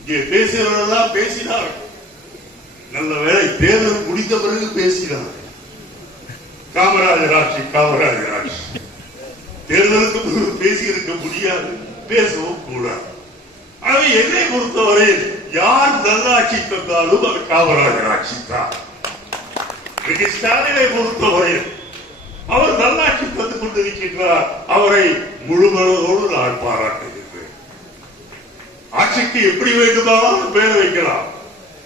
இங்கே பேசுகிறவர்களெல்லாம் பேசினார் நல்ல வேலை தேர்தல் முடிந்த பிறகு பேசினார் காமராஜர் ஆட்சி காமராஜர் ஆட்சி தேர்தலுக்கு முன்பு பேசியிருக்க முடியாது பேசவும் கூடாது. அது என்னை பொறுத்தவரை யார் நல்லாட்சி தந்தாலும் அது காமராஜர் ஆட்சி தான் ஸ்டாலினை பொறுத்தவரை அவர் நல்லாட்சி தந்து கொண்டிருக்கின்றார். அவரை முழுமனதோடு நான் பாராட்டு ஆட்சிக்கு எப்படி வேண்டுமானாலும் பெயர் வைக்கலாம்.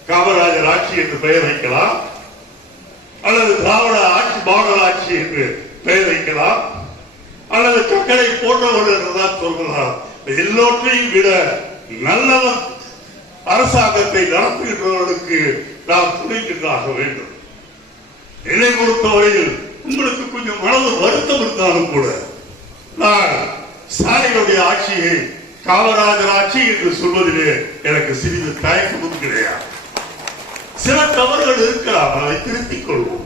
காமராஜர் ஆட்சி என்று பெயர் வைக்கலாம். அல்லது திராவிட ஆட்சி மாடல் ஆட்சி என்று பெயர் வைக்கலாம். அல்லது கக்கரை போன்றவர்கள் என்றுதான் சொல்லலாம் எல்லோற்றையும் விட நல்லவன் அரசாங்கத்தை நடத்துகின்றவர்களுக்கு நாம் துணைக்கின்றாக வேண்டும். என்னை பொறுத்தவரையில் உங்களுக்கு கொஞ்சம் மனது வருத்தம் இருந்தாலும் கூட நான் ஸ்டாலினுடைய ஆட்சியை காமராஜர் ஆட்சி என்று சொல்வதிலே எனக்கு சிறிது தயக்கமும் கிடையாது. சில தவறுகள் இருக்கலாம் அதை திருத்திக் கொள்வோம்.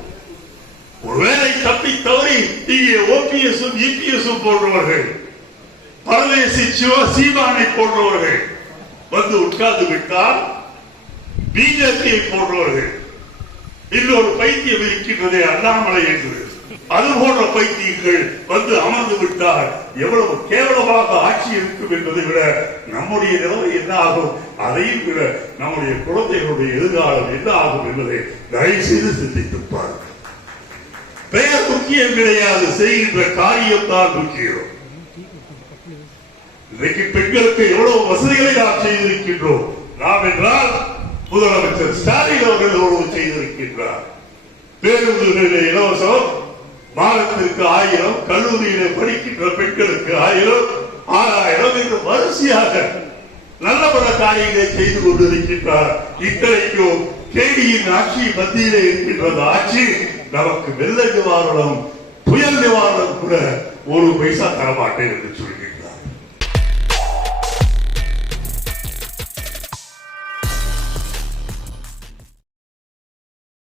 ஒருவேளை தப்பி தவறி இங்கே ஓபிஎஸும் இபிஎஸும் போன்றவர்கள் பரதேசி சிவா சீமானை போன்றவர்கள் வந்து உட்கார்ந்து விட்டால் பிஜேபியை போன்றவர்கள் இன்னொரு பைத்தியம் இருக்கின்றதே அண்ணாமலை என்று. அது போன்ற பைத்தியங்கள் வந்து அமர்ந்து விட்டால் எவ்வளவு கேவலமாக ஆட்சி இருக்கும் என்பதை விட நம்முடைய நிலைமை என்ன ஆகும்? அதையும் விட நம்முடைய குழந்தைகளுடைய எதிர்காலம் என்ன ஆகும் என்பதை தயவு செய்து சிந்தித்து பாருங்கள். பெயர் முக்கியம் கிடையாது செய்கின்ற காரியம் தான் முக்கியம். இன்றைக்கு பெண்களுக்கு எவ்வளவு வசதிகளை நாம் செய்திருக்கின்றோம்? நாம் என்றால் முதலமைச்சர் ஸ்டாலின் அவர்கள் எவ்வளவு செய்திருக்கின்றார்? பேருந்துகளிலே இலவசம் மாதத்திற்கு ஆயிரம் கல்லூரியில படிக்கின்ற பெண்களுக்கு ஆயிரம் ஆறாயிரம் என்று வரிசையாக நல்ல பல காரியங்களை செய்து கொண்டிருக்கின்றார். இத்தனைக்கும் கேடியின் ஆட்சி மத்தியிலே இருக்கின்றது. ஆட்சி நமக்கு வெள்ள நிவாரணம் புயல் நிவாரணம் கூட ஒரு பைசா தரமாட்டேன் என்று சொல்லி